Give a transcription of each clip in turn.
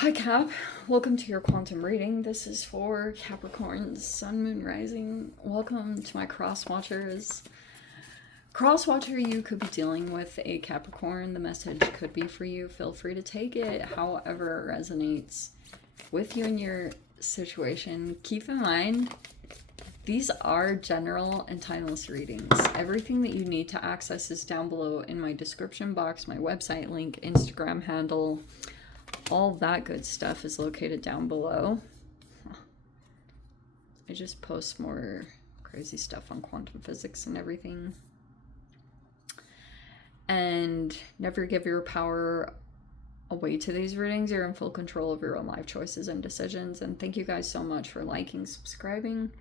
Hi Cap, welcome to your quantum reading. This is for Capricorn's Sun, Moon, Rising. Welcome to my cross watchers. Cross watcher, you could be dealing with a Capricorn. The message could be for you. Feel free to take it however it resonates with you and your situation. Keep in mind, these are general and timeless readings. Everything that you need to access is down below in my description box, my website link, Instagram handle. All that good stuff is located down below. I just post more crazy stuff on quantum physics and everything. And never give your power away to these readings. You're in full control of your own life choices and decisions. And thank you guys so much for liking, subscribing.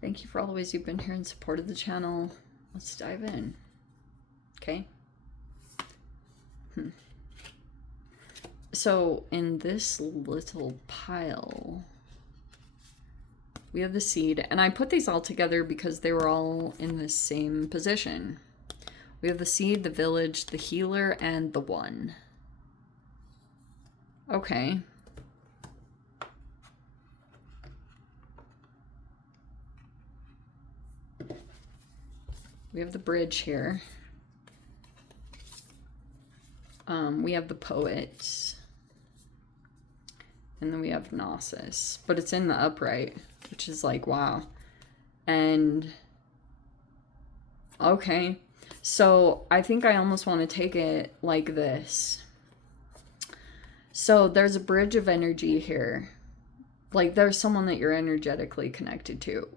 Thank you for all the ways you've been here and supported the channel. Let's dive in. Okay. So in this little pile, we have the seed, and I put these all together because they were all in the same position. We have the seed, the village, the healer, and the one. Okay. We have the bridge here. We have the poet. And then we have Gnosis, but it's in the upright, which is like, wow. And, okay. So I think I almost want to take it like this. So there's a bridge of energy here. Like there's someone that you're energetically connected to.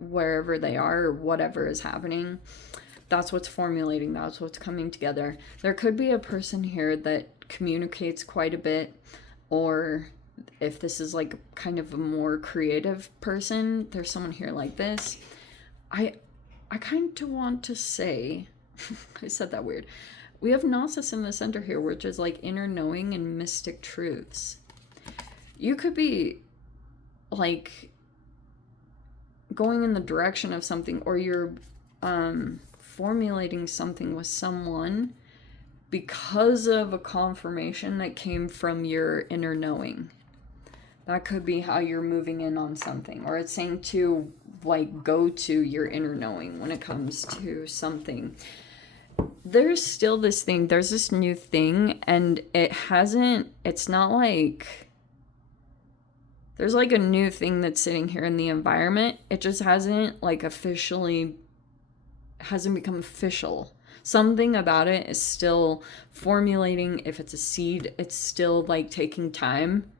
Wherever they are or whatever is happening, that's what's formulating, that's what's coming together. There could be a person here that communicates quite a bit, or if this is like kind of a more creative person, there's someone here like this. I kind of want to say, I said that weird. We have Gnosis in the center here, which is like inner knowing and mystic truths. You could be like going in the direction of something, or you're formulating something with someone because of a confirmation that came from your inner knowing. That could be how you're moving in on something, or it's saying to like go to your inner knowing when it comes to something. There's still this thing, there's this new thing, and it's not like there's like a new thing that's sitting here in the environment. It just hasn't become official. Something about it is still formulating. If it's a seed, it's still like taking time.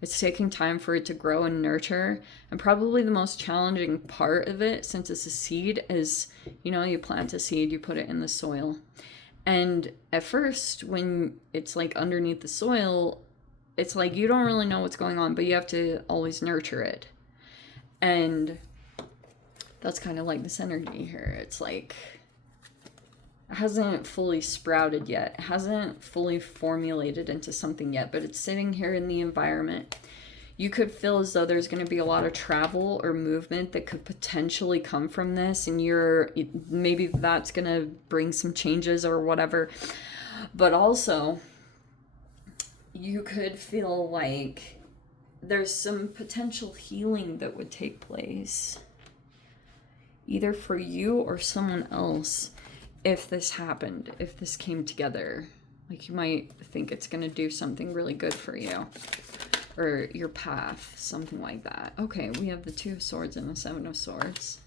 It's taking time for it to grow and nurture. And probably the most challenging part of it, since it's a seed, is, you know, you plant a seed, you put it in the soil. And at first, when it's like underneath the soil, it's like you don't really know what's going on, but you have to always nurture it. And that's kind of like this energy here. It's like it hasn't fully sprouted yet. It hasn't fully formulated into something yet, but it's sitting here in the environment. You could feel as though there's going to be a lot of travel or movement that could potentially come from this, and maybe that's going to bring some changes or whatever. But also, you could feel like there's some potential healing that would take place, either for you or someone else. If this happened, if this came together, like you might think it's going to do something really good for you or your path, something like that. Okay, we have the Two of Swords and the Seven of Swords.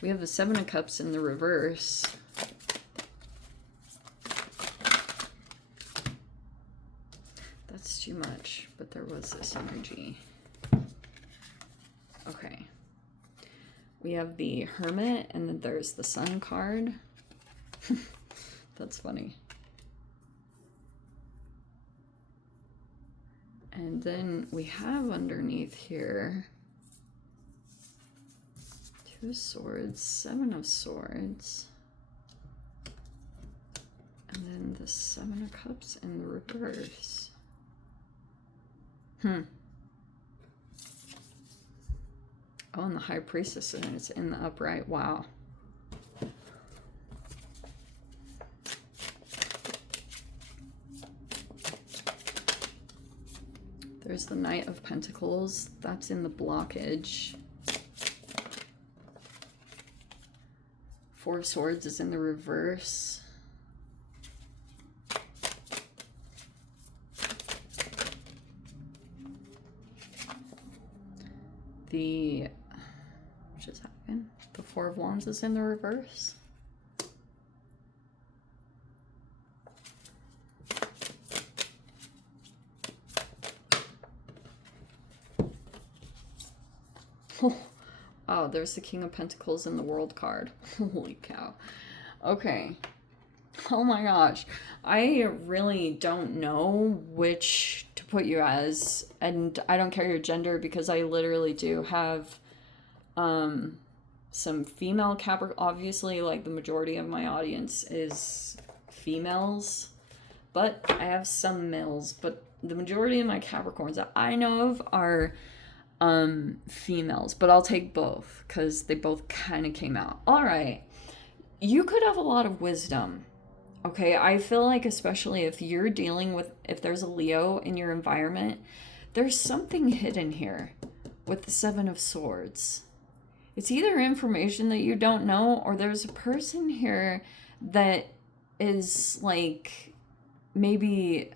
We have the Seven of Cups in the reverse. That's too much, but there was this energy. Okay. We have the Hermit, and then there's the Sun card. That's funny. And then we have underneath here Two of Swords, Seven of Swords, and then the Seven of Cups in the reverse. Oh, and the High Priestess, and it's in the upright. Wow. There's the Knight of Pentacles. That's in the blockage. Four of Swords is in the reverse. What just happened? The Four of Wands is in the reverse. Oh, there's the King of Pentacles in the World card. Holy cow. Okay. Oh my gosh. I really don't know which to put you as, and I don't care your gender because I literally do have some female Capricorn. Obviously, like the majority of my audience is females, but I have some males, but the majority of my Capricorns that I know of are females, but I'll take both because they both kind of came out. All right. You could have a lot of wisdom. Okay, I feel like especially if you're dealing with, if there's a Leo in your environment, there's something hidden here with the Seven of Swords. It's either information that you don't know, or there's a person here that is like maybe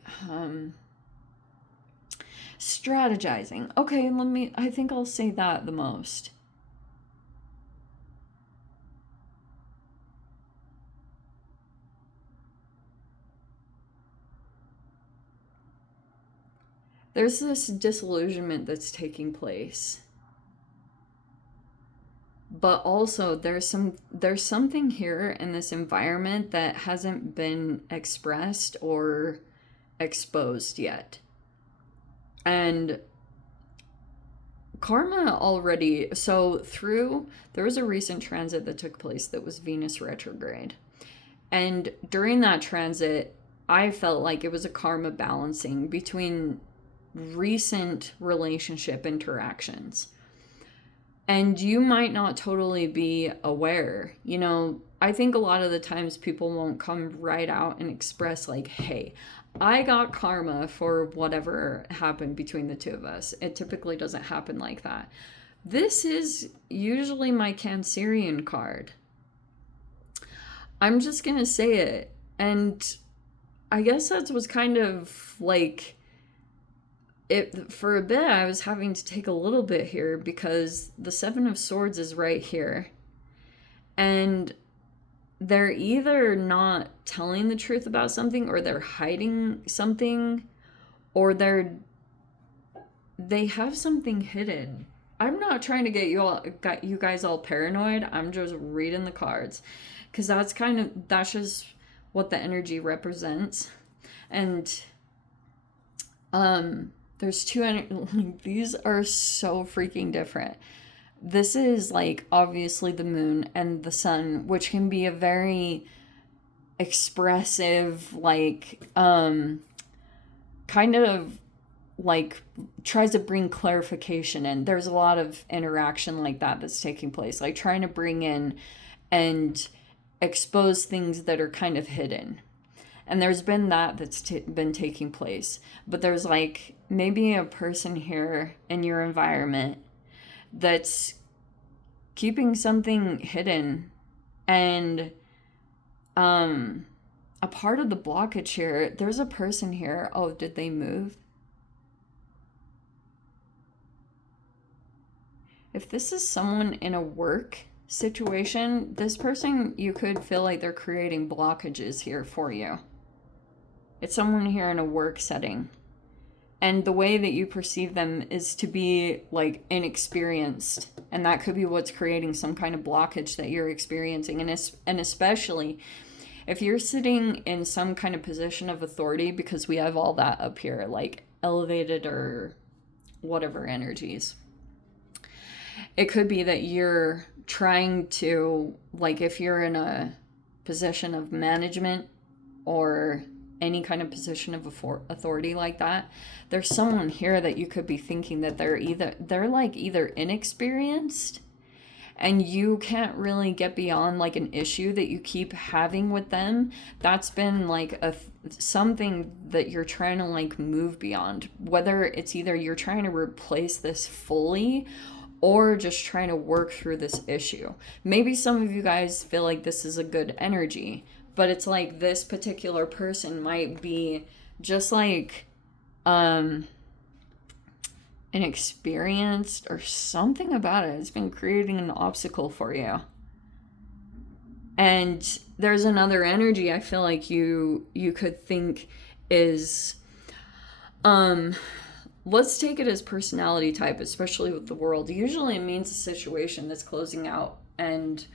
strategizing. Okay, I think I'll say that the most. There's this disillusionment that's taking place. But also there's something here in this environment that hasn't been expressed or exposed yet. And karma already, there was a recent transit that took place that was Venus retrograde. And during that transit, I felt like it was a karma balancing between recent relationship interactions. And you might not totally be aware. You know, I think a lot of the times people won't come right out and express like, hey, I got karma for whatever happened between the two of us. It typically doesn't happen like that. This is usually my Cancerian card. I'm just going to say it. And I guess that was kind of like, for a bit, I was having to take a little bit here because the Seven of Swords is right here. And they're either not telling the truth about something, or they're hiding something, or they have something hidden. I'm not trying to get you guys all paranoid. I'm just reading the cards because that's just what the energy represents. And there's these are so freaking different. This is like obviously the moon and the sun, which can be a very expressive, like kind of like tries to bring clarification in. There's a lot of interaction like that that's taking place, like trying to bring in and expose things that are kind of hidden. And there's been that's been taking place. But there's like maybe a person here in your environment that's keeping something hidden. And a part of the blockage here, there's a person here. Oh, did they move? If this is someone in a work situation, this person, you could feel like they're creating blockages here for you. It's someone here in a work setting. And the way that you perceive them is to be like inexperienced. And that could be what's creating some kind of blockage that you're experiencing. And especially if you're sitting in some kind of position of authority, because we have all that up here, like elevated or whatever energies. It could be that you're trying to, like if you're in a position of management or any kind of position of authority like that, there's someone here that you could be thinking that they're either inexperienced and you can't really get beyond like an issue that you keep having with them. That's been like something that you're trying to like move beyond, whether it's either you're trying to replace this fully or just trying to work through this issue. Maybe some of you guys feel like this is a good energy, but it's like this particular person might be just like inexperienced or something about it. It's been creating an obstacle for you. And there's another energy I feel like you could think is let's take it as personality type, especially with the world. Usually it means a situation that's closing out, and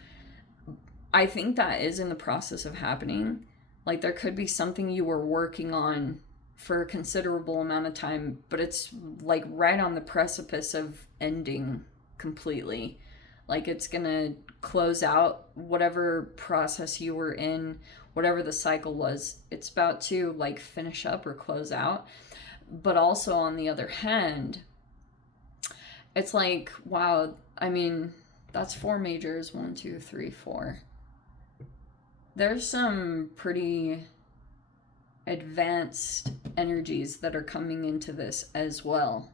I think that is in the process of happening. Like there could be something you were working on for a considerable amount of time, but it's like right on the precipice of ending completely. Like it's gonna close out whatever process you were in, whatever the cycle was. It's about to like finish up or close out. But also on the other hand, it's like, wow, I mean, that's 4 majors, 1, 2, 3, 4. There's some pretty advanced energies that are coming into this as well.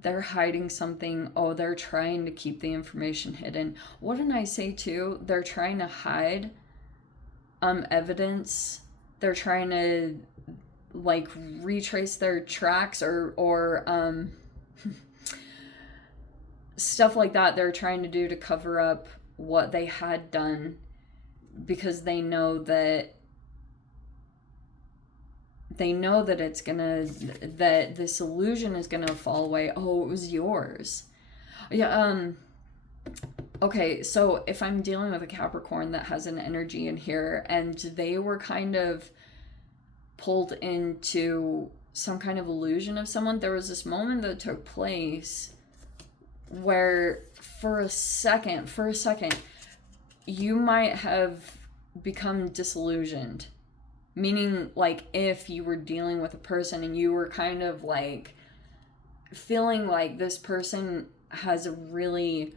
They're hiding something. Oh, they're trying to keep the information hidden. What did I say too? They're trying to hide evidence. They're trying to like retrace their tracks or stuff like that. They're trying to do to cover up what they had done, because they know that it's gonna, that this illusion is gonna fall away. Oh, it was yours. Yeah. Okay, so if I'm dealing with a Capricorn that has an energy in here and they were kind of pulled into some kind of illusion of someone, there was this moment that took place where for a second, you might have become disillusioned. Meaning, like, if you were dealing with a person and you were kind of like feeling like this person has a really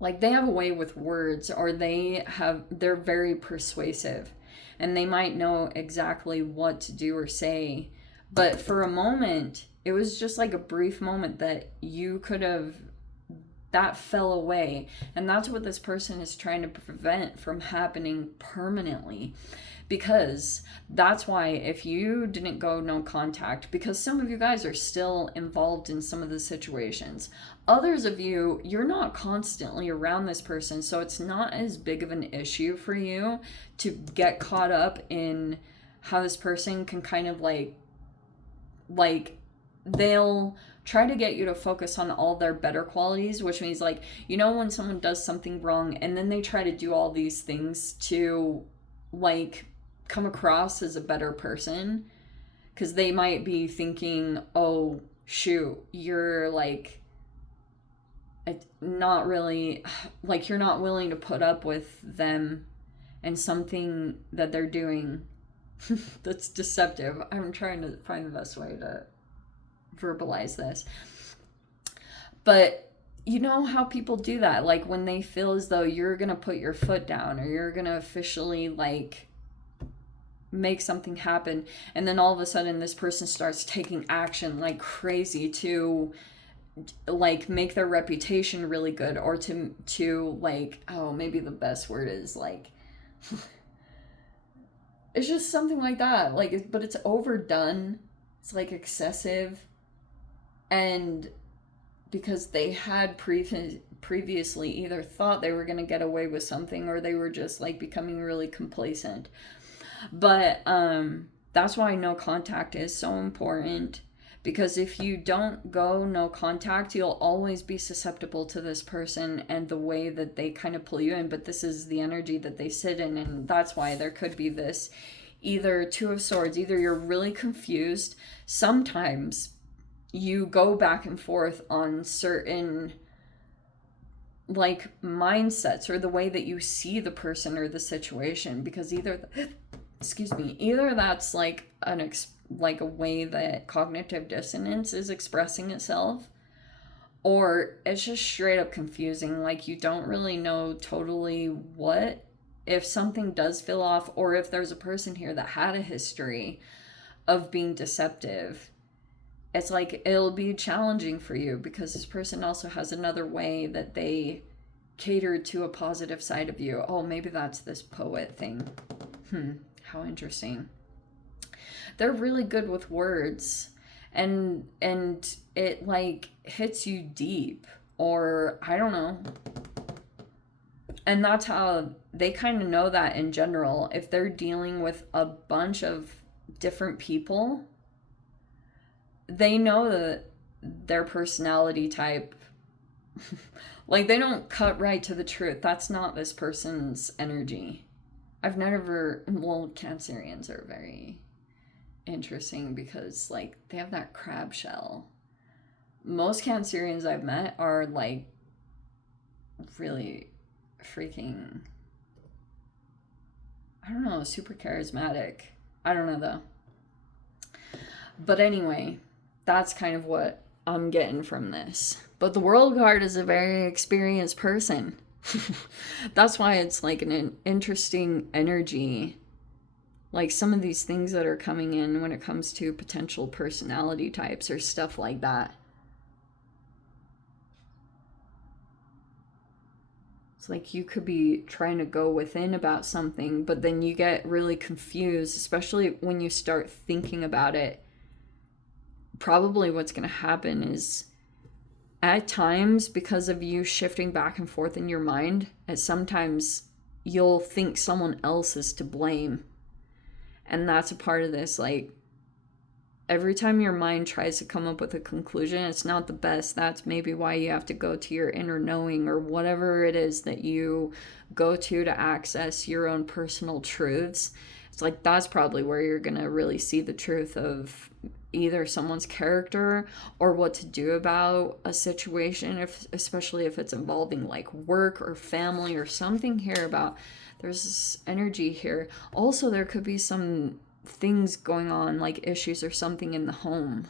like they have a way with words, or they're very persuasive and they might know exactly what to do or say, but for a moment it was just like a brief moment that you could have, that fell away, and that's what this person is trying to prevent from happening permanently. Because that's why if you didn't go no contact, because some of you guys are still involved in some of the situations. Others of you, you're not constantly around this person, so it's not as big of an issue for you to get caught up in how this person can kind of like they'll try to get you to focus on all their better qualities, which means like, you know, when someone does something wrong and then they try to do all these things to like come across as a better person, because they might be thinking, oh shoot, you're like not really, like you're not willing to put up with them and something that they're doing that's deceptive. I'm trying to find the best way to verbalize this, but you know how people do that, like when they feel as though you're gonna put your foot down or you're gonna officially like make something happen, and then all of a sudden this person starts taking action like crazy to like make their reputation really good, or to like, oh, maybe the best word is like it's just something like that, like, but it's overdone, it's like excessive, and because they had previously either thought they were going to get away with something, or they were just like becoming really complacent. But that's why no contact is so important, because if you don't go no contact, you'll always be susceptible to this person and the way that they kind of pull you in. But this is the energy that they sit in, and that's why there could be this either Two of Swords. Either you're really confused, sometimes you go back and forth on certain like mindsets or the way that you see the person or the situation, because either excuse me, either that's like like a way that cognitive dissonance is expressing itself, or it's just straight up confusing. Like you don't really know totally what, if something does feel off, or if there's a person here that had a history of being deceptive. It's like it'll be challenging for you because this person also has another way that they cater to a positive side of you. Oh, maybe that's this poet thing. How interesting. They're really good with words, and it like hits you deep, or I don't know. And that's how they kind of know that in general. If they're dealing with a bunch of different people, they know that their personality type, like they don't cut right to the truth. That's not this person's energy. I've never, well, Cancerians are very interesting because like they have that crab shell. Most Cancerians I've met are like really freaking, I don't know, super charismatic. I don't know though. But anyway, that's kind of what I'm getting from this. But the World card is a very experienced person. That's why it's like an interesting energy. Like some of these things that are coming in when it comes to potential personality types or stuff like that. It's like you could be trying to go within about something, but then you get really confused, especially when you start thinking about it. Probably what's going to happen is at times, because of you shifting back and forth in your mind, at sometimes you'll think someone else is to blame. And that's a part of this. Like every time your mind tries to come up with a conclusion, it's not the best. That's maybe why you have to go to your inner knowing or whatever it is that you go to access your own personal truths. It's like that's probably where you're going to really see the truth of either someone's character or what to do about a situation, especially if it's involving like work or family or something here about, there's this energy here. Also, there could be some things going on, like issues or something in the home.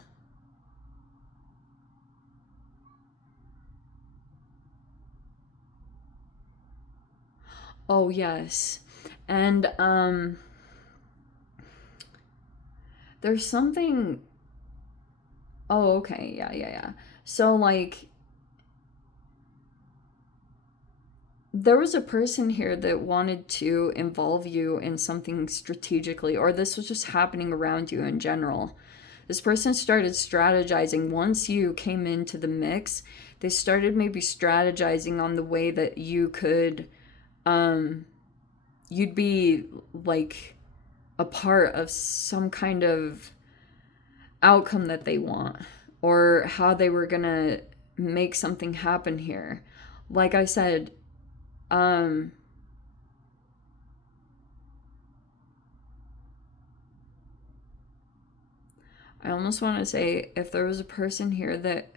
Oh, yes. And there's something. Oh, okay. Yeah. So like there was a person here that wanted to involve you in something strategically, or this was just happening around you in general. This person started strategizing once you came into the mix. They started maybe strategizing on the way that you could, you'd be like a part of some kind of outcome that they want, or how they were gonna make something happen here. Like I said, I almost want to say if there was a person here that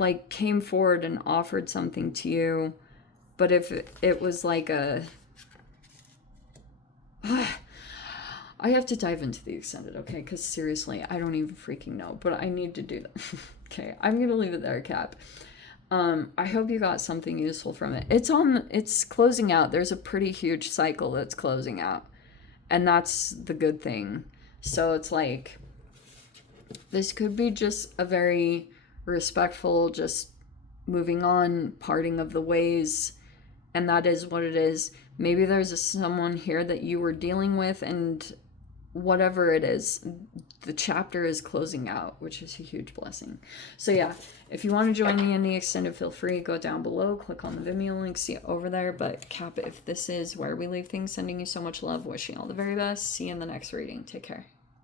like came forward and offered something to you, but if it was like a I have to dive into the extended, okay? Because seriously, I don't even freaking know, but I need to do that. Okay, I'm gonna leave it there, Cap. I hope you got something useful from it. It's closing out. There's a pretty huge cycle that's closing out, and that's the good thing. So it's like, this could be just a very respectful, just moving on, parting of the ways, and that is what it is. Maybe there's someone here that you were dealing with, and whatever it is, the chapter is closing out, which is a huge blessing. So yeah, if you want to join me in the extended, feel free, go down below, click on the Vimeo link, see it over there. But Cap, if this is where we leave things, sending you so much love, wishing you all the very best. See you in the next reading. Take care.